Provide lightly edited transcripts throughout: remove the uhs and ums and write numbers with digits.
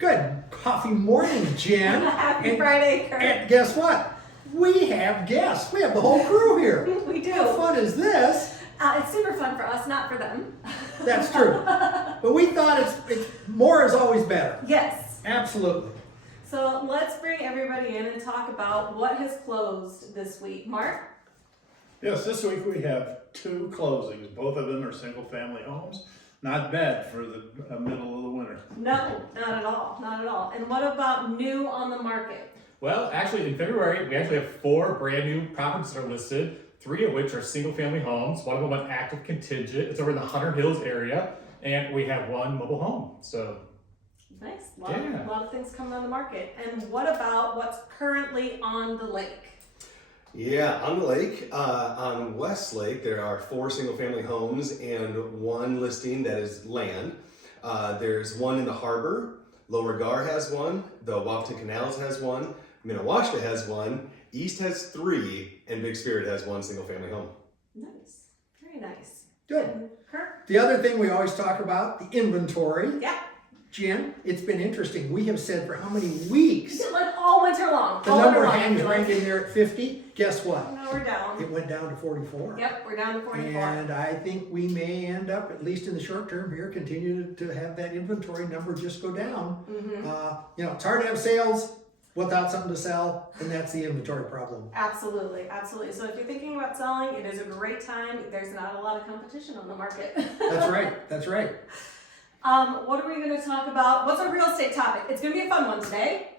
Good coffee morning, Jen. Happy Friday, Kurt. And guess what? We have guests. We have the whole crew here. We do. How fun is this? It's super fun for us, not for them. That's true. But we thought it's more is always better. Yes. Absolutely. So let's bring everybody in and talk about what has closed this week. Mark? Yes, this week we have 2 closings. Both of them are single-family homes. Not bad for the middle of the winter. No, not at all. Not at all. And what about new on the market? Well, actually, in February, we actually have 4 brand new properties that are listed, 3 of which are single-family homes. One of them an active contingent. It's over in the Hunter Hills area, and we have 1 mobile home. So Nice. A Yeah. lot of things coming on the market. And what about what's currently on the lake? Yeah, on the lake, on West Lake, there are 4 single-family homes and 1 listing that is land. There's 1 in the harbor. Lower Gar has 1. The Wapton Canals has 1. Minnewaska has 1. East has 3, and Big Spirit has 1 single-family home. Nice. Very nice. Good. And Kurt? The other thing we always talk about, the inventory. Yeah. Jen, it's been interesting. We have said for how many weeks Like all winter long. the all number winter long, I hangs feel right like. in there at 50. Guess what? No, we're down. It went down to 44. Yep, we're down to 44. And I think we may end up, at least in the short term here, continue to have that inventory number just go down. It's hard to have sales without something to sell, and that's the inventory problem. Absolutely, absolutely. So if you're thinking about selling, it is a great time. There's not a lot of competition on the market. That's right, that's right. What are we going to talk about? What's our real estate topic? It's going to be a fun one today.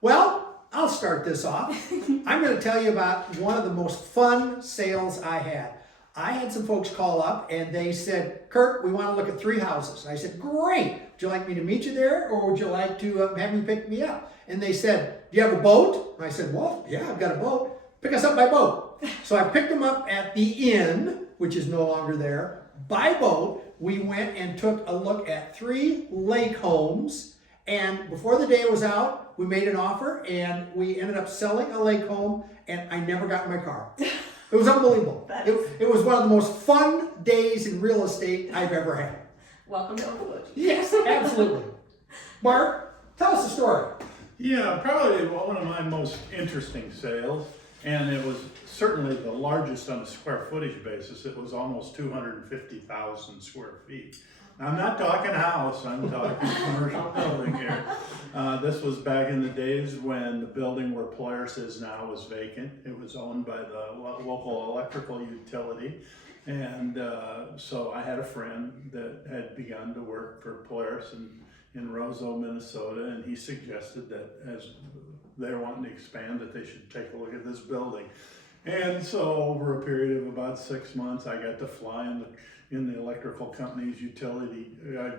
Well, I'll start this off. I'm going to tell you about one of the most fun sales I had. I had some folks call up and they said, Kurt, we want to look at 3 houses. And I said, great. Would you like me to meet you there, or would you like to have me pick me up? And they said, do you have a boat? And I said, well, yeah, I've got a boat. Pick us up by boat. So I picked them up at the inn, which is no longer there. By boat, we went and took a look at 3 lake homes. And before the day was out, we made an offer and we ended up selling a lake home, and I never got in my car. It was unbelievable. It was one of the most fun days in real estate I've ever had. Welcome to Oakwood. Yes, absolutely. Mark, tell us the story. Yeah, probably one of my most interesting sales, and it was certainly the largest on a square footage basis. It was almost 250,000 square feet. Now, I'm not talking house, I'm talking commercial building here. This was back in the days when the building where Polaris is now was vacant. It was owned by the local electrical utility. And so I had a friend that had begun to work for Polaris in Roseau, Minnesota, and he suggested that as they were wanting to expand, that they should take a look at this building. And so over a period of about 6 months, I got to fly in the electrical company's utility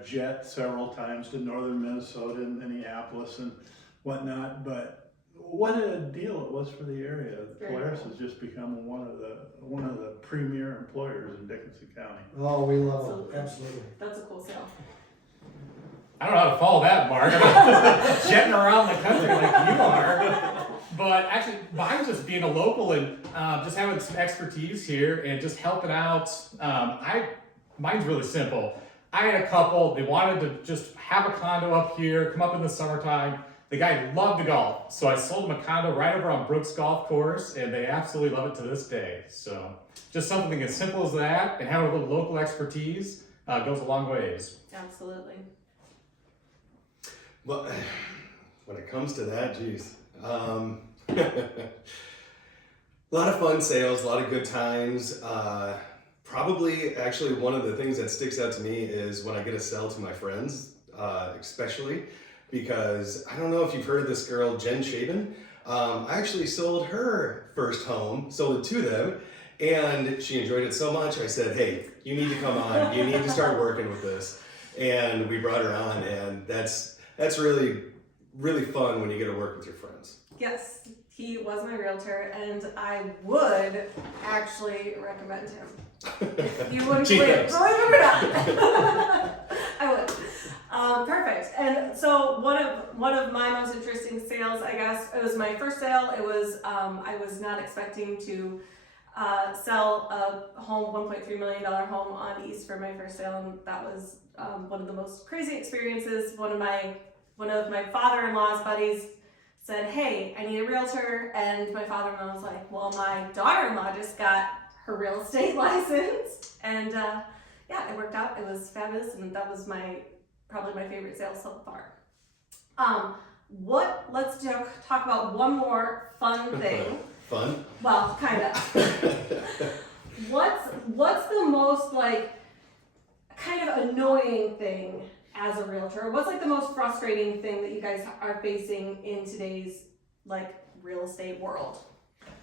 jet several times to northern Minnesota and Minneapolis and whatnot. But what a deal it was for the area. Polaris has just become one of the premier employers in Dickinson County. Oh, we love it. Absolutely. That's a cool sale. I don't know how to follow that, Mark. I'm not jetting around the country like you are. But actually, mine's just being a local and just having some expertise here and just helping out. Mine's really simple. I had a couple, they wanted to just have a condo up here, come up in the summertime. The guy loved to golf, so I sold him a condo right over on Brooks Golf Course, and they absolutely love it to this day. So just something as simple as that, and having a little local expertise goes a long ways. Absolutely. Well, when it comes to that, geez. A lot of fun sales, a lot of good times. Probably, actually, one of the things that sticks out to me is when I get to sell to my friends, especially because I don't know if you've heard of this girl, Jen Shaven. I actually sold her first home, sold it to them, and she enjoyed it so much. I said, hey, you need to come on. You need to start working with this. And we brought her on, and that's really, really fun when you get to work with your friends. Yes, he was my realtor, and I would actually recommend him. If you wouldn't believe it, believe it or not, I would. Perfect. And so one of my most interesting sales, I guess, it was my first sale. It was I was not expecting to sell a home, $1.3 million home on East for my first sale, and that was one of the most crazy experiences. One of my one of my father-in-law's buddies said, hey, I need a realtor. And my father-in-law was like, well, my daughter-in-law just got her real estate license. And yeah, it worked out. It was fabulous. And that was probably my favorite sale so far. Let's talk about one more fun thing. Fun? Well, kind of. What's the most like kind of annoying thing as a realtor? What's like the most frustrating thing that you guys are facing in today's like real estate world?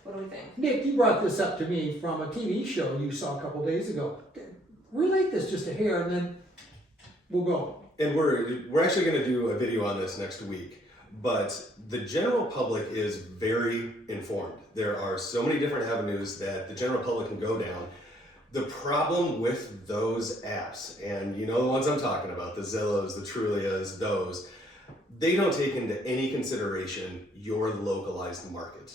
What do we think? Nick, you brought this up to me from a TV show you saw a couple days ago. Relate this just a hair and then we'll go. And we're actually going to do a video on this next week. But the general public is very informed. There are so many different avenues that the general public can go down. The problem with those apps, and you know the ones I'm talking about, the Zillows, the Trulias, those, they don't take into any consideration your localized market.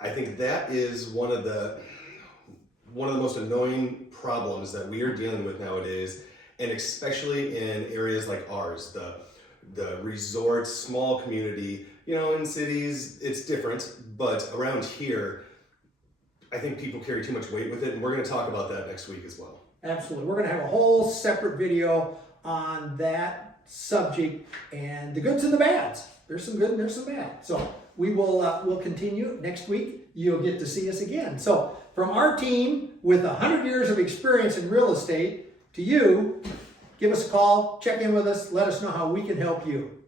I think that is one of the most annoying problems that we are dealing with nowadays, and especially in areas like ours, the resort, small community. You know, in cities it's different, but around here, I think people carry too much weight with it, and we're going to talk about that next week as well. Absolutely. We're going to have a whole separate video on that subject and the goods and the bads. There's some good and there's some bad. So we will we'll continue next week. You'll get to see us again. So from our team with 100 years of experience in real estate to you, give us a call, check in with us, let us know how we can help you.